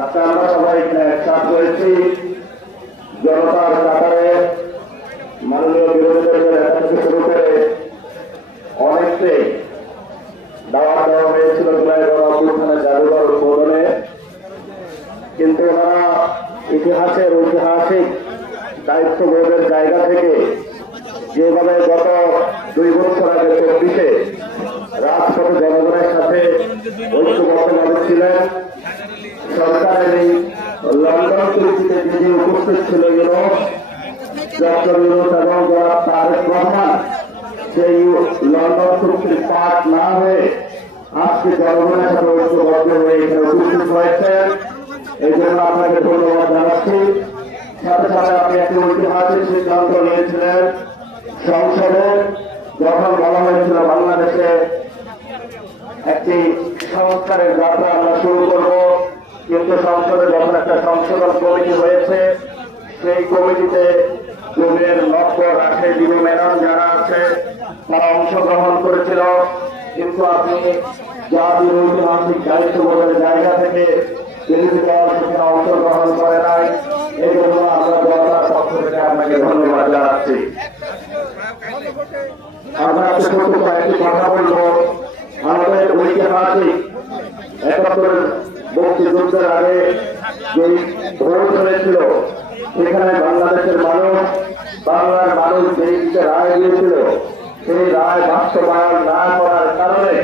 আজকে আমরা সবাই একসাথ হয়েছি জনতার কাতারে মাননীয় বিরোধী দলের নেতা থেকে শুরু করে অনেককে দাওয়া দেওয়া হয়েছিল জুলাই গণঅভ্যুত্থানের জাদুঘর উদ্বোধনে, কিন্তু ওনারা ইতিহাসের ঐতিহাসিক দায়িত্ববোধের জায়গা থেকে যেভাবে গত 2 বছর আগে 24-এ রাজপথে জনগণের সাথে ঐক্যবদ্ধভাবে ছিলেন, সরকারের এই লন্ডন চুক্তিতে যিনি উপস্থিত ছিল ডক্টর ইউনূস এবং জনাব তারেক রহমান সেই লন্ডন চুক্তির পাঠ না হয়ে আজকে জনগণের সাথে ঐক্যবদ্ধ হয়ে এখানে উপস্থিত হয়েছেন। এই জন্য আপনাকে ধন্যবাদ জানাচ্ছি। সাথে সাথে আপনি একটি ঐতিহাসিক সিদ্ধান্ত নিয়েছিলেন সংসদে, যখন বলা হয়েছিল বাংলাদেশে একটি সংস্কারের যাত্রা আমরা শুরু করব, কিন্তু সংসদে যখন একটা সংশোধন কমিটি হয়েছে সেই কমিটিতে জুনের 90-80 দিনে মেনন যারা আছে তারা অংশগ্রহণ করেছিল, কিন্তু আপনি জাতির ঐতিহাসিক দায়িত্ববোধের জায়গা থেকে বিরোধী দল সেখানে অংশগ্রহণ করে নাই। এই জন্য আমরা জনতার পক্ষ থেকে আপনাকে ধন্যবাদ জানাচ্ছি। আমরা ছোট কয়েকটি কথা বলবো। আমাদের ঐতিহাসিক 71 মুক্তিযুদ্ধের আগে যে ভোট হয়েছিল সেখানে বাংলাদেশের মানুষ, বাংলার মানুষ যে রায় দিয়েছিল সেই রায় বাস্তবায়ন না করার কারণে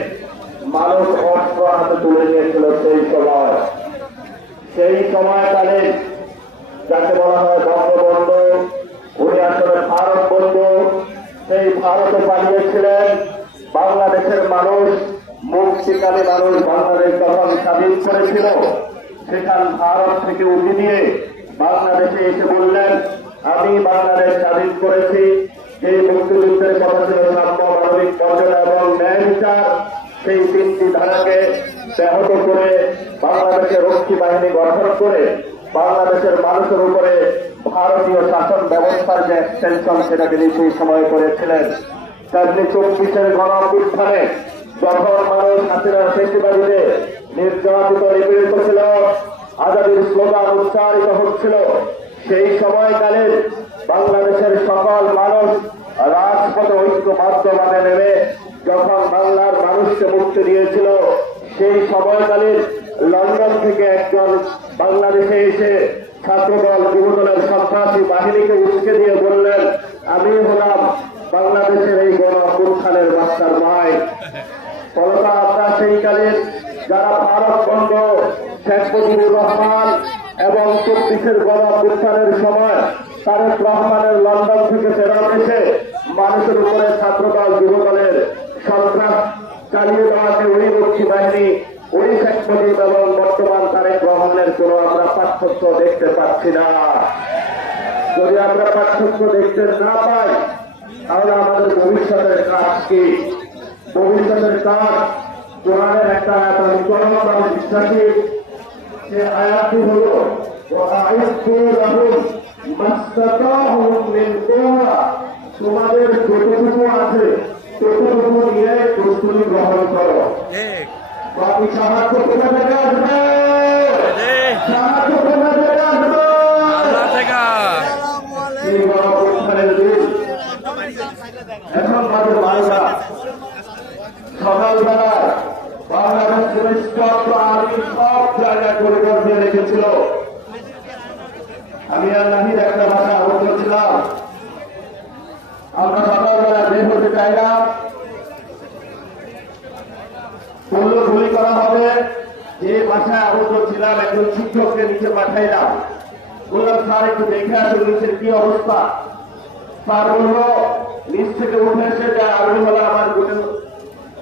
মানুষ অস্ত্র হাতে তুলে নিয়েছিল। সেই সময়কালে যাকে বলা হয় বঙ্গবন্ধু, উনি আসলে ভারত বন্ধু, সেই ভারতে পাঠিয়েছিলেন বাংলাদেশের মানুষ। মুক্তিকামী মানুষ বাংলাদেশ যখন স্বাধীন করেছিল সেখান ভারত থেকে উঠে দিয়ে বাংলাদেশে এসে বললেন আমি বাংলাদেশ স্বাধীন করেছি। এই মুক্তিযুদ্ধের কথা ছিল সাম্য, মানবিক মর্যাদা এবং ন্যায় বিচার। সেই 3টি ধারাকে ব্যাহত করে বাংলাদেশের রক্ষী বাহিনী গঠন করে বাংলাদেশের মানুষের উপরে ভারতীয় শাসন ব্যবস্থার যে এক্সটেনশন সেটা তিনি সেই সময় করেছিলেন। তেমনি 24-এর গণঅভ্যুত্থানে যখন মানুষ হাসিনার ফেসিবাদীতে নির্যাতিত নিপীড়িত ছিল, আজাদীর স্লোগান উচ্চারিত হচ্ছিল, সেই সময়কালে বাংলাদেশের সকল মানুষ রাজপথে ঐক্যবদ্ধভাবে নেমে যখন বাংলার মানুষকে মুক্তি দিয়েছিল, সেই সময়কালীন লন্ডন থেকে একজন বাংলাদেশে এসে ছাত্রদল যুবদলের সন্ত্রাসী বাহিনীকে উস্কে দিয়ে বললেন আমি হলাম বাংলাদেশের এই গণঅভ্যুত্থানের মাস্টার মাইন্ড। ফলত আমরা সেই কালের যারা ভারত বন্ধ, শেখ মুজিবুর রহমান এবং 24-এর গণঅভ্যুত্থানের সময় তারেক রহমানের লন্ডন থেকে ফেরত এসে মানুষের উপরে ছাত্রদল যুবদলের সন্ত্রাস চালিয়ে দেওয়াকে ওই রক্ষী বাহিনী, ওই শেখ মুজিব এবং বর্তমান তারেক রহমানের কোনো আমরা পার্থক্য দেখতে পাচ্ছি না। যদি আমরা পার্থক্য দেখতে না পাই তাহলে আমাদের ভবিষ্যতের কাজ কি? ভবিষ্যতের কাজ কোরআনের একটা আয়াত আমি বিশ্বাসী, সে আয়াতটি হল তোমাদের যতটুকু আছে ততটুকু নিয়ে প্রস্তুতি গ্রহণ করো। বাকি সাহায্য কোথা থেকে আসবে? সাহায্য কোথা থেকে আসবে? এখন বাজে 12টা। সকালবেলা বাংলাদেশ পুলিশ আর্মি সব জায়গায় পরিবার দিয়ে রেখেছিল। আমি আর নাহিদ একটা ভাষা আবদ্ধ ছিলাম। আমরা সকালবেলা বের হতে চাইলাম, গুলি করা হবে। যে বাসায় আবদ্ধ ছিলাম একজন শিক্ষককে নিচে পাঠাইলাম, বললাম স্যার একটু দেখে আসুন নিচের কি অবস্থা। স্যার বলল নিচ থেকে উঠে এসে যা আগুন হলো আমার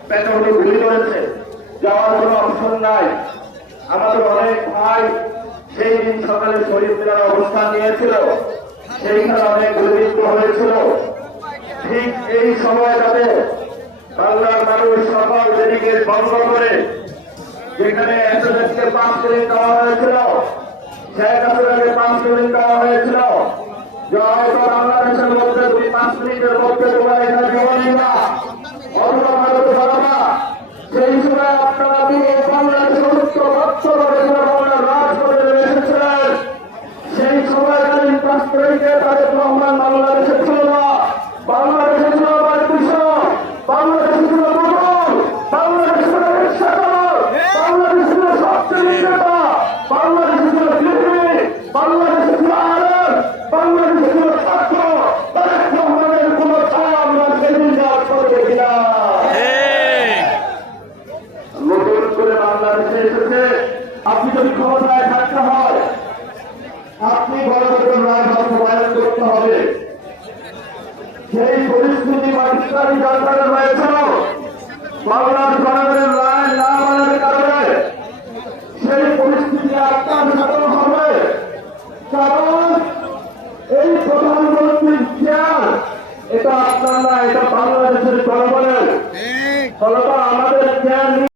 পেটে উঠে গুলি করেছে, যাওয়ার কোনো অপশন নাই। আমাদের অনেক ভাই সেই দিন সকালে শহীদ মিনারে অবস্থান নিয়েছিল, সেইখানে অনেক গুলিবিদ্ধ হয়েছিল। ঠিক এই সময়টাতে বাংলার মানুষ সকল ব্যারিকেড বন্ধ করে যেখানে এসএসএফকে 5 মিনিট দেওয়া হয়েছিল, শেখ হাসিনাকে 5 মিনিট দেওয়া হয়েছিল, হয়তো বাংলাদেশের মধ্যে 5 মিনিটের মধ্যে তোমরা এখানে জমা দিবা অথবা ভারতে পারবা। সেই সময় আপনারা বাংলাদেশের 70 বছর বাংলাদেশে এসেছে। আপনি যদি ক্ষমতায় থাকতে হয়, আপনি গণতন্ত্রের রায় বাস্তবায়ন করতে হবে। সেই পরিস্থিতি পাকিস্তানি সরকারের রয়েছে, বাংলার জনগণের